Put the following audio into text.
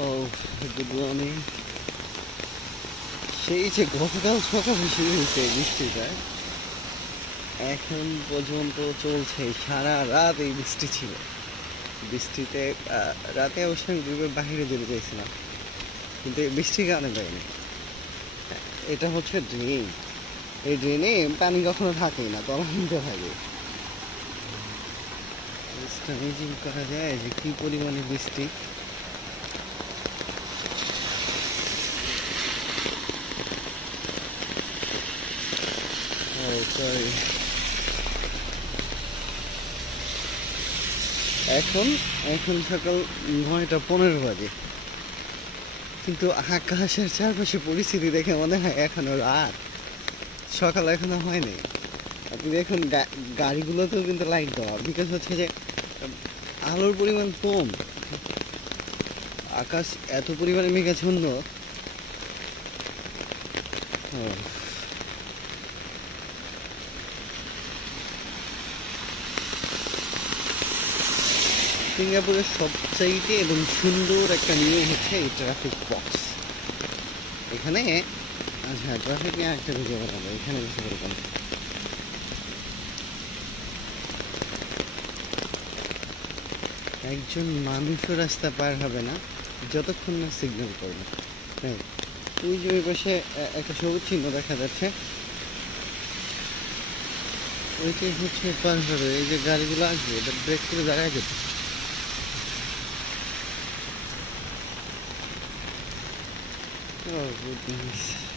ও good morning. সেই যে গতকাল সকালে শুরু হয়েছে বৃষ্টিটা, এখন পর্যন্ত চলছে। সারা রাত এই বৃষ্টি ছিল। বৃষ্টিতে রাতে অবশ্য আমি গ্রুপের বাইরে যেতে চাইছিলাম, কিন্তু এই বৃষ্টির কারণে যাইনি। এটা হচ্ছে ড্রেন। এই ড্রেনে পানি কখনো থাকেই না, তলানিতে থাকে। ইমেজিন করা যায় যে কি পরিমাণে বৃষ্টি। সরি, এখন এখন সকাল 9:15 বাজে, কিন্তু আকাশের চারপাশে পরিস্থিতি দেখে মনে হয় এখনো রাত, সকাল এখনো হয়নি। আপনি দেখুন গাড়িগুলোতেও কিন্তু লাইট দেওয়া, বিকজ হচ্ছে যে আলোর পরিমাণ কম, আকাশ এত পরিমাণে মেঘাচ্ছন্ন। সিঙ্গাপুরের সবচাইতে এবং সুন্দর একটা নিয়ম হচ্ছে এই ট্রাফিক বক্স। এখানে আচ্ছা, ট্রাফিক নিয়ে একটা ভিডিও বানাবো। এখানে বেশি এরকম একজন মানুষও রাস্তা পার হবে না যতক্ষণ না সিগন্যাল করবে। হ্যাঁ, এই যে ওই পাশে একটা সবুজ চিহ্ন দেখা যাচ্ছে, ওইটাই হচ্ছে পার হবে। এই যে গাড়িগুলো আসবে, এটা ব্রেক করে দাঁড়ায় যেতে। Oh, goodness.